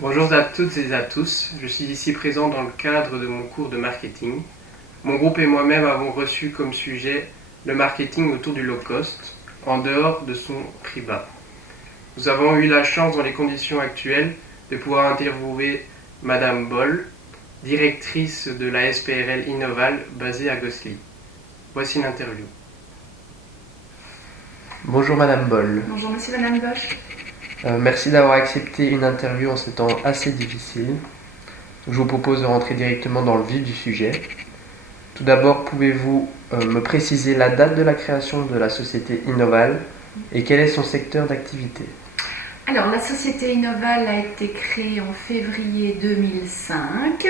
Bonjour à toutes et à tous, je suis ici présent dans le cadre de mon cours de marketing. Mon groupe et moi-même avons reçu comme sujet le marketing autour du low cost, en dehors de son prix bas. Nous avons eu la chance dans les conditions actuelles de pouvoir interviewer Madame Boll, directrice de la SPRL Innoval basée à Gosselies. Voici l'interview. Bonjour Madame Boll. Bonjour Monsieur Madame Bosch. Merci d'avoir accepté une interview en ce temps assez difficile. Je vous propose de rentrer directement dans le vif du sujet. Tout d'abord, pouvez-vous me préciser la date de la création de la société Innoval et quel est son secteur d'activité? Alors, la société Innoval a été créée en février 2005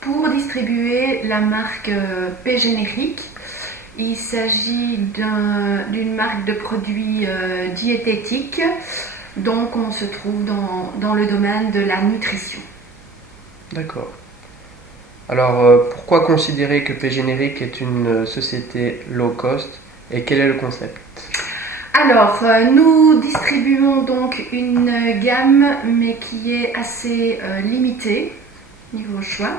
pour distribuer la marque P Générique. Il s'agit d'une marque de produits diététiques, donc on se trouve dans le domaine de la nutrition. D'accord. Alors, pourquoi considérer que P Générique est une société low cost et quel est le concept? Alors, nous distribuons donc une gamme, mais qui est assez limitée niveau choix,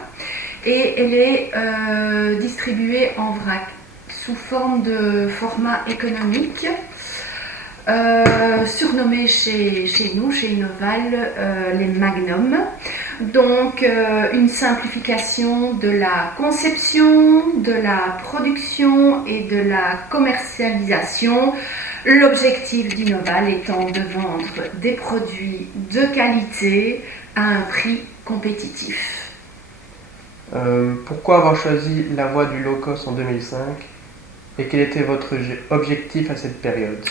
et elle est distribuée en vrac sous forme de format économique, surnommé chez nous, chez Innoval, les Magnum. Donc une simplification de la conception, de la production et de la commercialisation. L'objectif d'Innoval étant de vendre des produits de qualité à un prix compétitif. Pourquoi avoir choisi la voie du low cost en 2005 et quel était votre objectif à cette période?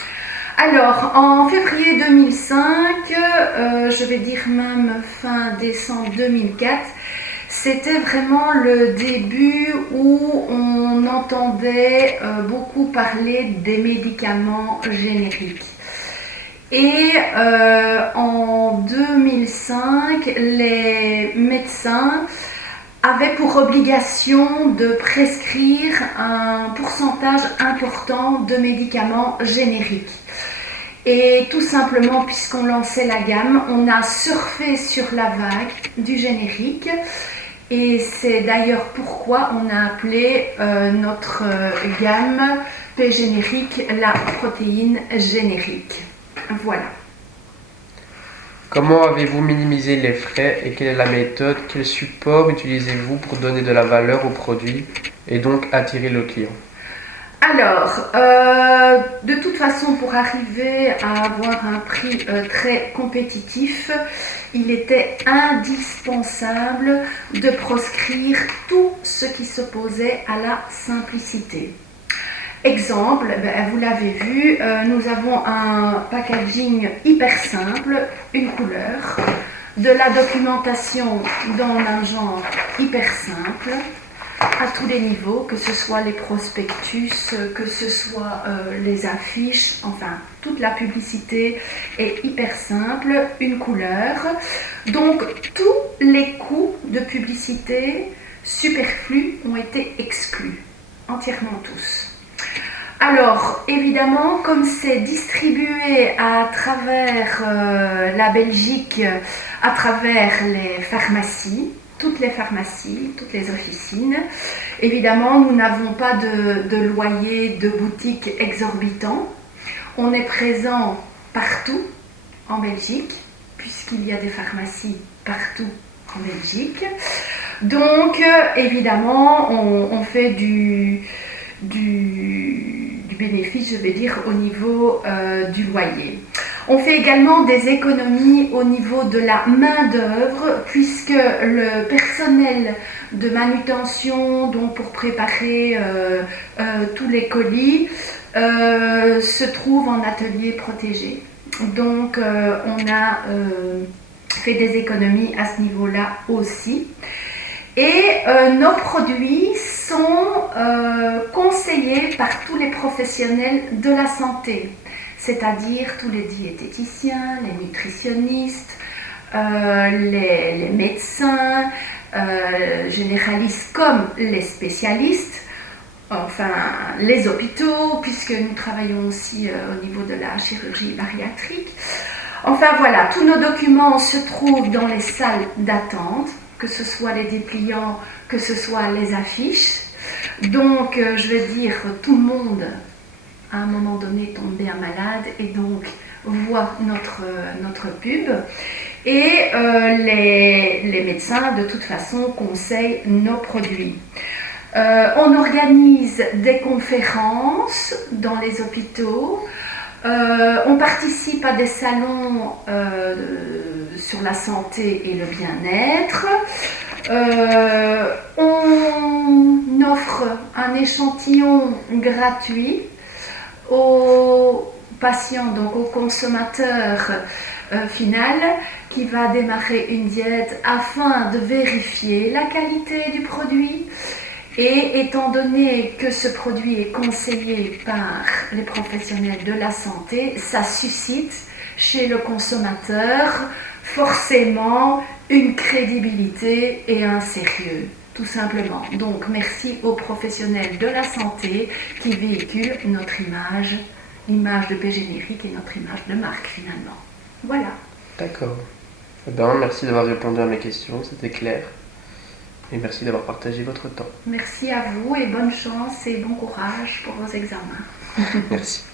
Alors, en février 2005, je vais dire même fin décembre 2004, c'était vraiment le début où on entendait beaucoup parler des médicaments génériques. Et en 2005, les médecins avaient pour obligation de prescrire un pourcentage important de médicaments génériques. Et tout simplement, puisqu'on lançait la gamme, on a surfé sur la vague du générique. Et c'est d'ailleurs pourquoi on a appelé notre gamme P générique la protéine générique. Voilà. Comment avez-vous minimisé les frais et quelle est la méthode? Quel support utilisez-vous pour donner de la valeur au produit et donc attirer le client? Alors, de toute façon, pour arriver à avoir un prix très compétitif, il était indispensable de proscrire tout ce qui s'opposait à la simplicité. Exemple, vous l'avez vu, nous avons un packaging hyper simple, une couleur, de la documentation dans un genre hyper simple, à tous les niveaux, que ce soit les prospectus, que ce soit les affiches, enfin toute la publicité est hyper simple, une couleur. Donc tous les coûts de publicité superflus ont été exclus, entièrement tous. Alors, évidemment, comme c'est distribué à travers la Belgique, à travers les pharmacies, toutes les officines, évidemment, nous n'avons pas de loyer de boutique exorbitant. On est présent partout en Belgique, puisqu'il y a des pharmacies partout en Belgique. Donc, évidemment, on fait du bénéfice, je vais dire, au niveau du loyer. On fait également des économies au niveau de la main-d'œuvre, puisque le personnel de manutention, donc pour préparer tous les colis, se trouve en atelier protégé. Donc, on a fait des économies à ce niveau-là aussi. Et nos produits sont conseillés par tous les professionnels de la santé, c'est-à-dire tous les diététiciens, les nutritionnistes, les médecins, généralistes comme les spécialistes, enfin les hôpitaux, puisque nous travaillons aussi au niveau de la chirurgie bariatrique. Enfin voilà, tous nos documents se trouvent dans les salles d'attente, que ce soit les dépliants, que ce soit les affiches. Donc, je vais dire, tout le monde, à un moment donné, tombe bien malade et donc voit notre pub. Et les médecins, de toute façon, conseillent nos produits. On organise des conférences dans les hôpitaux. On participe à des salons sur la santé et le bien-être. On offre un échantillon gratuit aux patients, donc aux consommateurs final, qui va démarrer une diète afin de vérifier la qualité du produit. Et étant donné que ce produit est conseillé par les professionnels de la santé, ça suscite chez le consommateur forcément une crédibilité et un sérieux, tout simplement. Donc merci aux professionnels de la santé qui véhiculent notre image, l'image de Paix Générique et notre image de marque finalement. Voilà. D'accord. Eh ben, merci d'avoir répondu à mes questions, c'était clair. Et merci d'avoir partagé votre temps. Merci à vous et bonne chance et bon courage pour vos examens. Merci.